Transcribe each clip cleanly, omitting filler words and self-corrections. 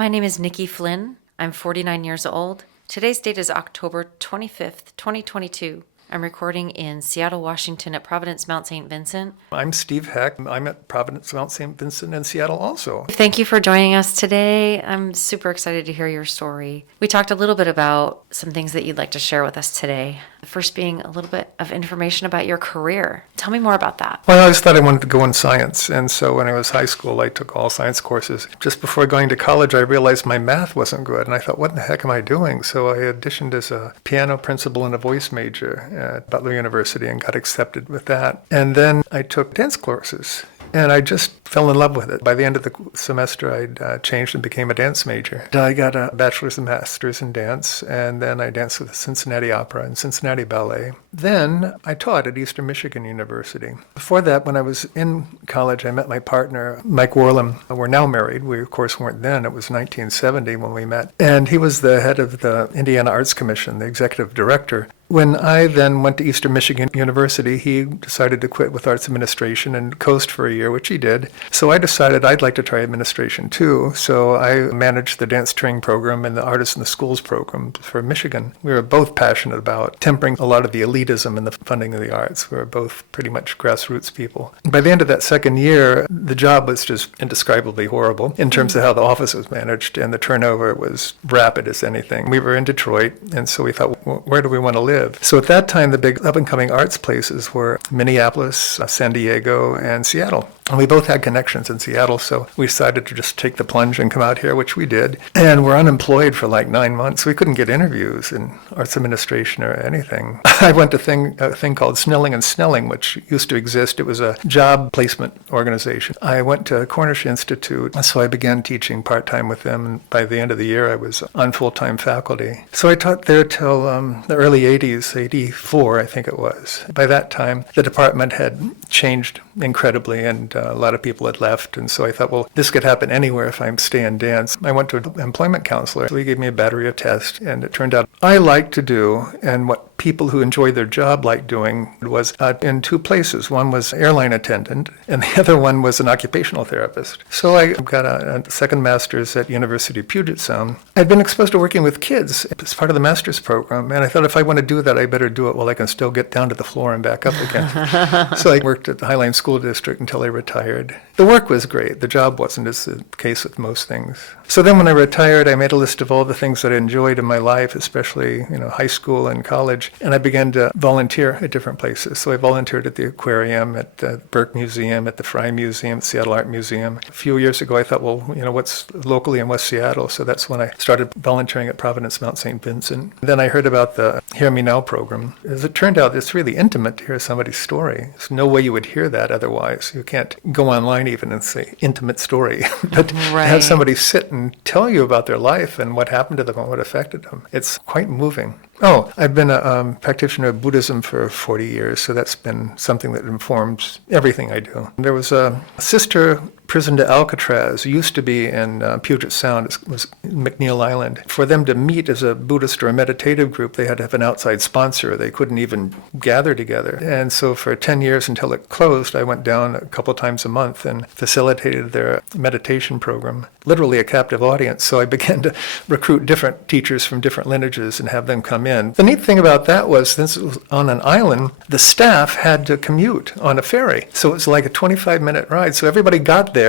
My name is Niki Flynn. I'm 49 years old. Today's date is October 25th, 2022. I'm recording in Seattle, Washington at Providence Mount St. Vincent. I'm Steve Heck. I'm at Providence Mount St. Vincent in Seattle also. Thank you for joining us today. I'm super excited to hear your story. We talked a little bit about some things that you'd like to share with us today. The first being a little bit of information about your career. Tell me more about that. Well, I always thought I wanted to go in science, and so when I was high school, I took all science courses. Just before going to college, I realized my math wasn't good, and I thought, what in the heck am I doing? So I auditioned as a piano principal and a voice major at Butler University and got accepted with that. And then I took dance courses. And I just fell in love with it. By the end of the semester, I'd changed and became a dance major. I got a bachelor's and master's in dance, and then I danced with the Cincinnati Opera and Cincinnati Ballet. Then I taught at Eastern Michigan University. Before that, when I was in college, I met my partner, Mike Worlam. We're now married. We, of course, weren't then. It was 1970 when we met. And he was the head of the Indiana Arts Commission, the executive director. When I then went to Eastern Michigan University, he decided to quit with arts administration and coast for a year, which he did. So I decided I'd like to try administration too. So I managed the dance training program and the artists in the schools program for Michigan. We were both passionate about tempering a lot of the elitism in the funding of the arts. We were both pretty much grassroots people. By the end of that second year, the job was just indescribably horrible in terms of how the office was managed, and the turnover was rapid as anything. We were in Detroit, and so we thought, well, where do we want to live? So at that time, the big up-and-coming arts places were Minneapolis, San Diego, and Seattle. And we both had connections in Seattle, so we decided to just take the plunge and come out here, which we did. And we're unemployed for like 9 months. We couldn't get interviews in arts administration or anything. I went to a thing called Snelling and Snelling, which used to exist. It was a job placement organization. I went to Cornish Institute, so I began teaching part-time with them. And by the end of the year, I was on full-time faculty. So I taught there till the early 80s, 84, I think it was. By that time, the department had changed incredibly, and a lot of people had left, and so I thought, well, this could happen anywhere if I stay in dance. I went to an employment counselor, so he gave me a battery of tests, and it turned out I like to do, and what people who enjoy their job like doing was in two places. One was airline attendant, and the other one was an occupational therapist. So I got a second master's at University of Puget Sound. I'd been exposed to working with kids as part of the master's program, and I thought if I want to do that, I better do it while I can still get down to the floor and back up again. So I worked at the Highline School District until I retired. The work was great. The job wasn't, as the case with most things. So then when I retired, I made a list of all the things that I enjoyed in my life, especially high school and college, and I began to volunteer at different places. So I volunteered at the aquarium, at the Burke Museum, at the Frye Museum, Seattle Art Museum. A few years ago, I thought, well, what's locally in West Seattle? So that's when I started volunteering at Providence Mount St. Vincent. Then I heard about the Hear Me Now program. As it turned out, it's really intimate to hear somebody's story. There's no way you would hear that otherwise. You can't go online even and say intimate story. But Right. have somebody sit and tell you about their life and what happened to them and what affected them, it's quite moving. Oh, I've been a practitioner of Buddhism for 40 years, so that's been something that informs everything I do. There was a sister prison to Alcatraz, used to be in Puget Sound, it was McNeil Island. For them to meet as a Buddhist or a meditative group, they had to have an outside sponsor. They couldn't even gather together. And so for 10 years until it closed, I went down a couple times a month and facilitated their meditation program, literally a captive audience. So I began to recruit different teachers from different lineages and have them come in. The neat thing about that was, since it was on an island, the staff had to commute on a ferry. So it was like a 25-minute ride. So everybody got there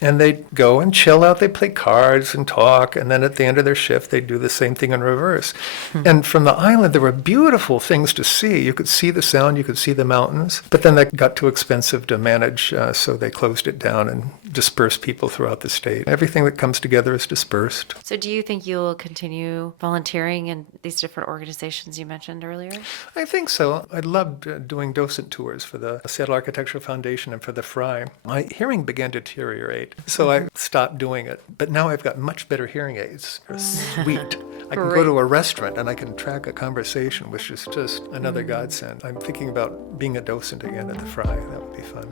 and they'd go and chill out. They'd play cards and talk, and then at the end of their shift, they'd do the same thing in reverse. And from the island, there were beautiful things to see. You could see the sound, you could see the mountains, but then that got too expensive to manage, so they closed it down and dispersed people throughout the state. Everything that comes together is dispersed. So do you think you'll continue volunteering in these different organizations you mentioned earlier? I think so. I loved doing docent tours for the Seattle Architectural Foundation and for the Frye. My hearing began to deteriorate, so I stopped doing it. But now I've got much better hearing aids. They're sweet. I can go to a restaurant and I can track a conversation, which is just another godsend. I'm thinking about being a docent again at the Frye. That would be fun.